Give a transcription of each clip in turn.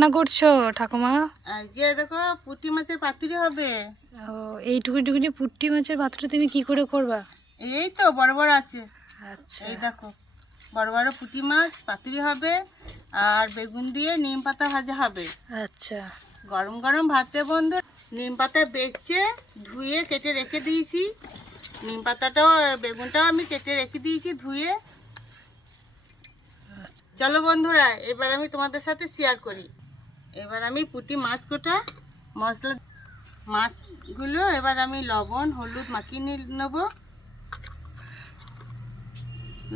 না করছো ঠাকুমা? আজকে দেখো পুঁটি মাছের পাতুরি হবে। ও, এইটুকুনি টুকুনি পুঁটি মাছের পাতুরি তুমি কি করে করবা? এই তো বড় বড় আছে, আচ্ছা এই দেখো বড় বড় পুঁটি মাছ পাতুরি হবে, আর বেগুন দিয়ে নিম পাতা ভাজা হবে। আচ্ছা। গরম গরম ভাতে বন্ধু, নিম পাতা বেছে ধুয়ে কেটে রেখে দিয়েছি। নিম পাতাটাও বেগুনটাও আমি কেটে রেখে দিয়েছি ধুয়ে। চলো বন্ধুরা, এবার আমি তোমাদের সাথে শেয়ার করি। এবার আমি পুঁটি মাছ কোটা মশলা, মাছগুলো এবার আমি লবণ হলুদ মাখিয়ে নেব।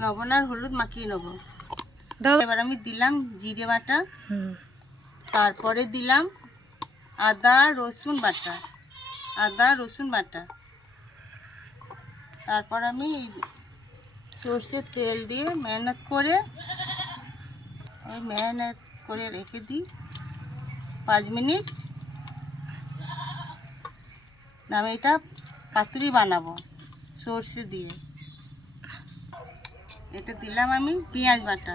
লবণ আর হলুদ মাখিয়ে নেব। দাও। এবার আমি দিলাম জিরে বাটা, হুম। তারপরে দিলাম আদা রসুন বাটা, আদা রসুন বাটা। তারপর আমি সর্ষের তেল দিয়ে ম্যারিনেট করে রেখে দিই 5 মিনিট। আমি এটা পাতুরি বানাবো সর্ষে দিয়ে। এটা দিলাম আমি পেঁয়াজ বাটা,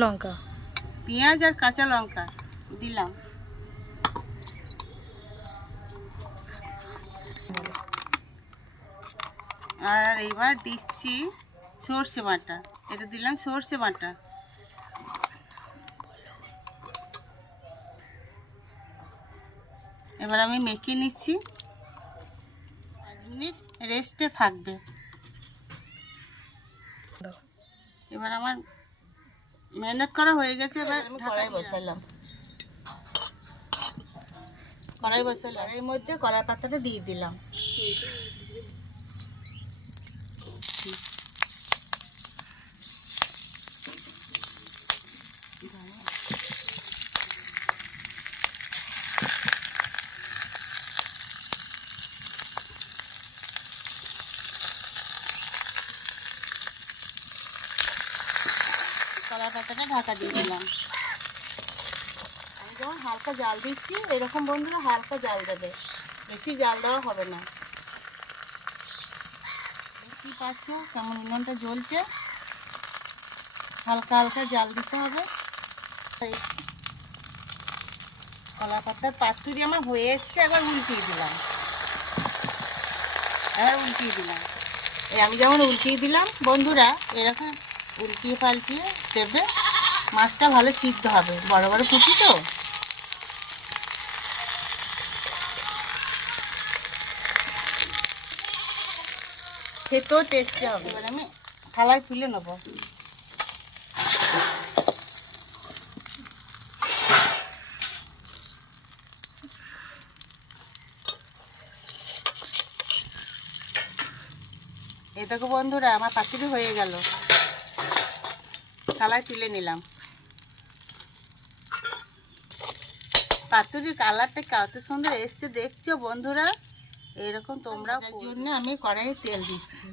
লঙ্কা। পেঁয়াজ আর কাঁচা লঙ্কা দিলাম। আর এবার দিচ্ছি সর্ষে বাটা, এটা দিলাম সর্ষে বাটা। এবার আমি মেখে নিচ্ছি, 5 মিনিট রেস্টে থাকবে। দাও। এবার আমার মেহনত করা হয়ে গেছে। এবার আমি কড়াই বসালাম, কড়াইয়ের মধ্যে কলার পাতাটা দিয়ে দিলাম। কলার পাতাটা ঢাকা দিয়ে দিলাম। আমি যেমন হালকা জাল দিচ্ছি, এরকম বন্ধুরা হালকা জাল দেবে, বেশি জাল দেওয়া হবে না। দেখতেই পাচ্ছ কেমন উনুনটা জ্বলছে, হালকা হালকা জাল দিতে হবে। কলা পাতার পাতুরি আমার হয়ে এসছে। এবার উল্টিয়ে দিলাম, আমি যেমন উল্টিয়ে দিলাম বন্ধুরা, এরকম উল্টিয়ে পাল্টিয়ে দেবে। মাছটা ভালো সিদ্ধ হবে, বড় বড় পুঁটি তো। খেতেও টেস্টি হবে। এবার আমি থালায় তুলে নেবো। এই দেখো বন্ধুরা, আমার পাতুরি হয়ে গেল, থালায় তুলে নিলাম। পাতুরির কালারটা কত সুন্দর এসছে দেখছো বন্ধুরা, এরকম তোমরা জন্য আমি কড়াইয়ে তেল দিচ্ছি।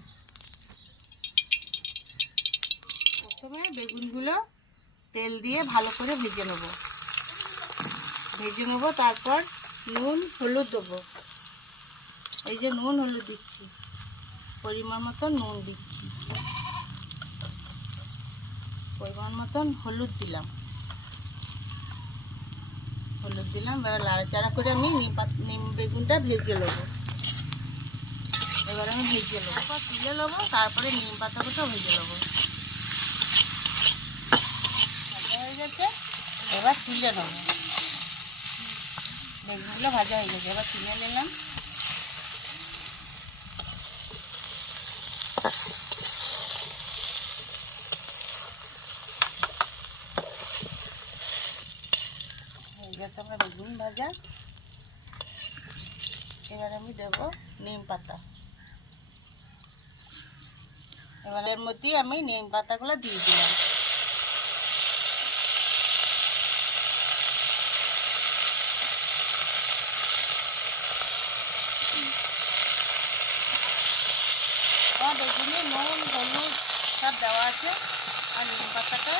প্রথমে বেগুনগুলো তেল দিয়ে ভালো করে ভেজে নেব, তারপর নুন হলুদ দেবো। এই যে নুন হলুদ দিচ্ছি, পরিমাণ মতন নুন দিচ্ছি, পরিমাণ মতন হলুদ দিলাম। এবার লাড়াচাড়া করে আমি নিম বেগুনটা ভেজে নেবো। এবার আমি ভেজে নেবো, তারপর তুলে নেবো, তারপরে নিম পাতাটাও ভেজে নেবো। ভাজা হয়ে গেছে, এবার তুলে নেবো। বেগুনগুলো ভাজা হয়ে গেছে, এবার তুলে নিলাম। হয়ে গেছে আমরা বেগুন ভাজা। এবার আমি দেবো নিম পাতা। এবার এর মধ্যে আমি নিম পাতাগুলো দিয়ে দিলাম। বেগুনে নুন হলুদ সব দেওয়া আছে, আর নিম পাতাটা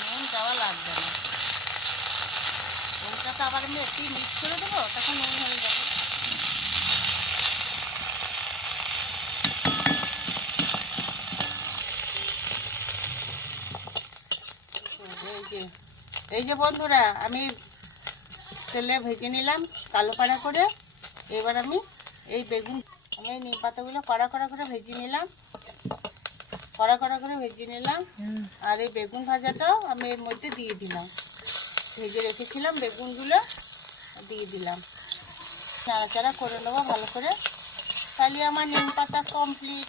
নুন দেওয়া লাগবে না। ওইটা তো আবার আমি একটু মিক্স করে দেবো, তখন নুন হয়ে যাবে। এই যে এই যে বন্ধুরা আমি তেলে ভেজে নিলাম কালো পাড়া করে। এবার আমি এই আমি এই নিম পাতাগুলো কড়া কড়া করে ভেজে নিলাম, কড়া কড়া করে ভেজে নিলাম। আর এই বেগুন ভাজাটাও আমি এর মধ্যে দিয়ে দিলাম, ভেজে রেখেছিলাম বেগুনগুলো দিয়ে দিলাম। নাড়াচাড়া করে নেবো ভালো করে, তাহলে আমার নিম পাতা কমপ্লিট।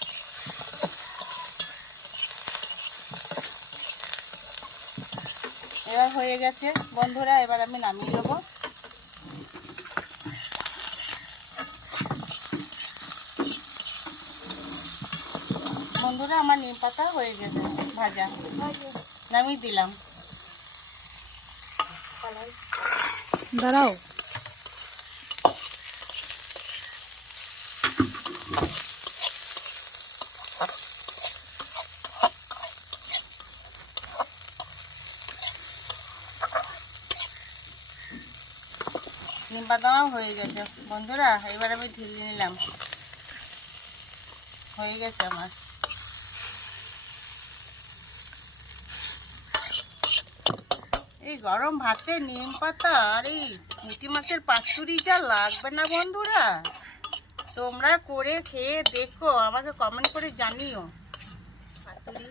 এবার হয়ে গেছে বন্ধুরা, এবার আমি নামিয়ে নেবো। বন্ধুরা আমার নিম পাতা হয়ে গেছে ভাজা, নামিয়ে দিলাম। দাঁড়াও, নিম পাতাও হয়ে গেছে বন্ধুরা, এবার আমি ঢেলে নিলাম। হয়ে গেছে আমার। এই গরম ভাতে নিম পাতা আর এই পুঁটি মাছের পাতুরি যা লাগবে না বন্ধুরা, তোমরা করে খেয়ে দেখো, আমাকে কমেন্ট করে জানিও। পাতুরি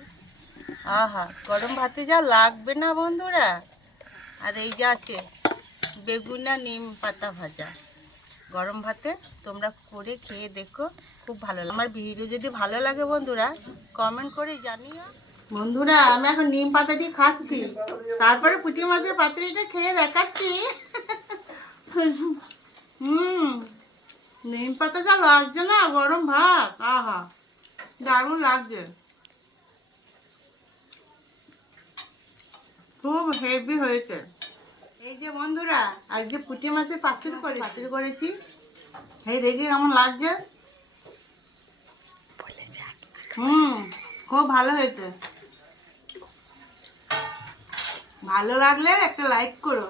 আহা, গরম ভাতে যা লাগবে না বন্ধুরা। আর এই যে আছে বেগুন আর নিম পাতা ভাজা, গরম ভাতে তোমরা করে খেয়ে দেখো, খুব ভালো লাগে। আমার ভিডিও যদি ভালো লাগে বন্ধুরা কমেন্ট করে জানিও। বন্ধুরা আমি এখন নিম পাতা দিয়ে খাচ্ছি, তারপরে পুঁটি মাছের পাতুরিটা খেয়ে দেখাচ্ছি। নিম পাতা যা লাগছে না গরম ভাত, আহা দারুণ লাগছে, খুব হেভি হয়েছে। এই যে বন্ধুরা আজকে পুঁটি মাছের পাতুরি করেছি, এই দেখি কেমন লাগছে। খুব ভালো হয়েছে। ভালো লাগলে একটা লাইক করো।